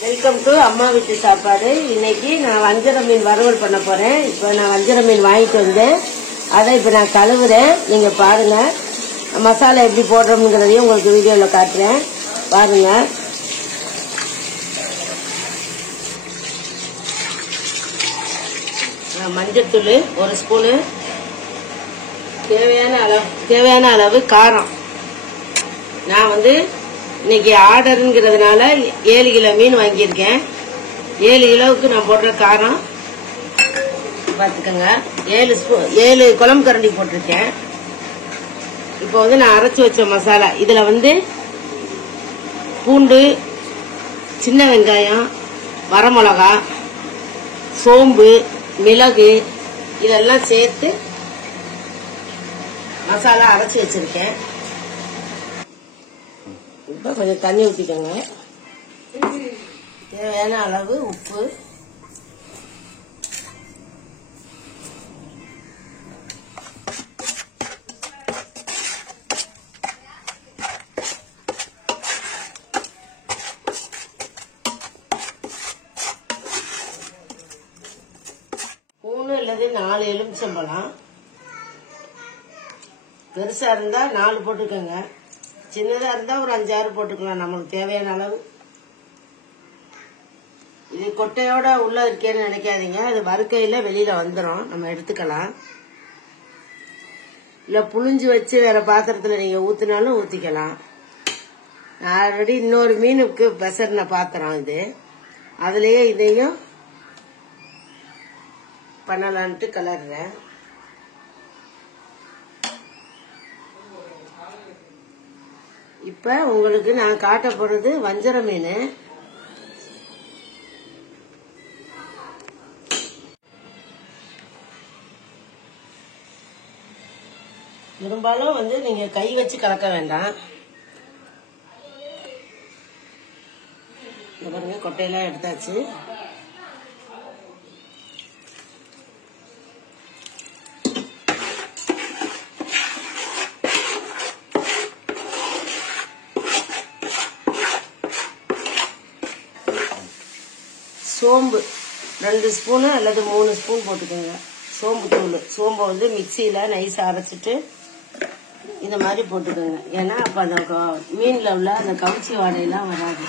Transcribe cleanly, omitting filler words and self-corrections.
Welcome to அம்மா வீட்டு சாப்பாடு. இன்னைக்கு நான் வஞ்சர மீன் வறுவல் பண்ண போறேன். இப்போ நான் வஞ்சர மீன் வாங்கிட்டு வந்தேன். அதை இப்போ நான் கழுவுறேன். நீங்க பாருங்க மசாலா எப்படி போடுறோம்ங்கிறதையும் உங்களுக்கு வீடியோல காட்டுறேன். பாருங்க. மஞ்சத்தூள் 1 ஸ்பூனு, தேவையான அளவு காரம். நான் இன்னைக்கு ஆர்டருங்கிறதுனால 7 கிலோ மீன் வாங்கியிருக்கேன். 7 கிலோவுக்கு நான் போடுற காரம் பார்த்துக்கோங்க. 7 குழம்பு கரண்டி போட்டிருக்கேன். இப்போ நான் அரைச்சி வச்ச மசாலா இதுல பூண்டு, சின்ன வெங்காயம், வரமிளகா, சோம்பு, மிளகு இதெல்லாம் சேர்த்து மசாலா அரைச்சி வச்சிருக்கேன். இப்போ கொஞ்சம் தண்ணி ஊற்றிக்கோங்க. தேவையான அளவு உப்பு, அல்லது 4 எலுமிச்சம்பழம். பெருசா இருந்தா 4 போட்டுக்கோங்க. சின்னதா இருந்தா ஒரு 5-6 போட்டுக்கலாம், நம்மளுக்கு தேவையான அளவு. இது கொட்டையோட உள்ள இருக்கேன்னு நினைக்காதீங்க, அது வறுக்கையில வெளியில வந்துடும், நம்ம எடுத்துக்கலாம். இல்ல புளிஞ்சு வச்சு வேற பாத்திரத்துல நீங்க ஊத்தினாலும் ஊத்திக்கலாம். நான் ஆல்ரெடி இன்னொரு மீனுக்கு பெசர்ன பாத்திரம் இது, அதுலயே இதையும் பண்ணலான்ட்டு கலர்றேன். இப்ப உங்களுக்கு நான் காட்ட போறது வஞ்சர மீன். பெரும்பாலும் நீங்க கை வச்சு கலக்க வேண்டாம். பாருங்க, கொட்டையெல்லாம் எடுத்தாச்சு. சோம்பு 2 ஸ்பூனு அல்லது 3 ஸ்பூன் போட்டுக்கோங்க. சோம்பு தூள், சோம்பை மிக்சியில நைஸா அரைச்சிட்டு இந்த மாதிரி போட்டுக்கோங்க. ஏன்னா அப்ப அந்த மீன்ல உள்ள அந்த கவுச்சி வாடையெல்லாம் வராது.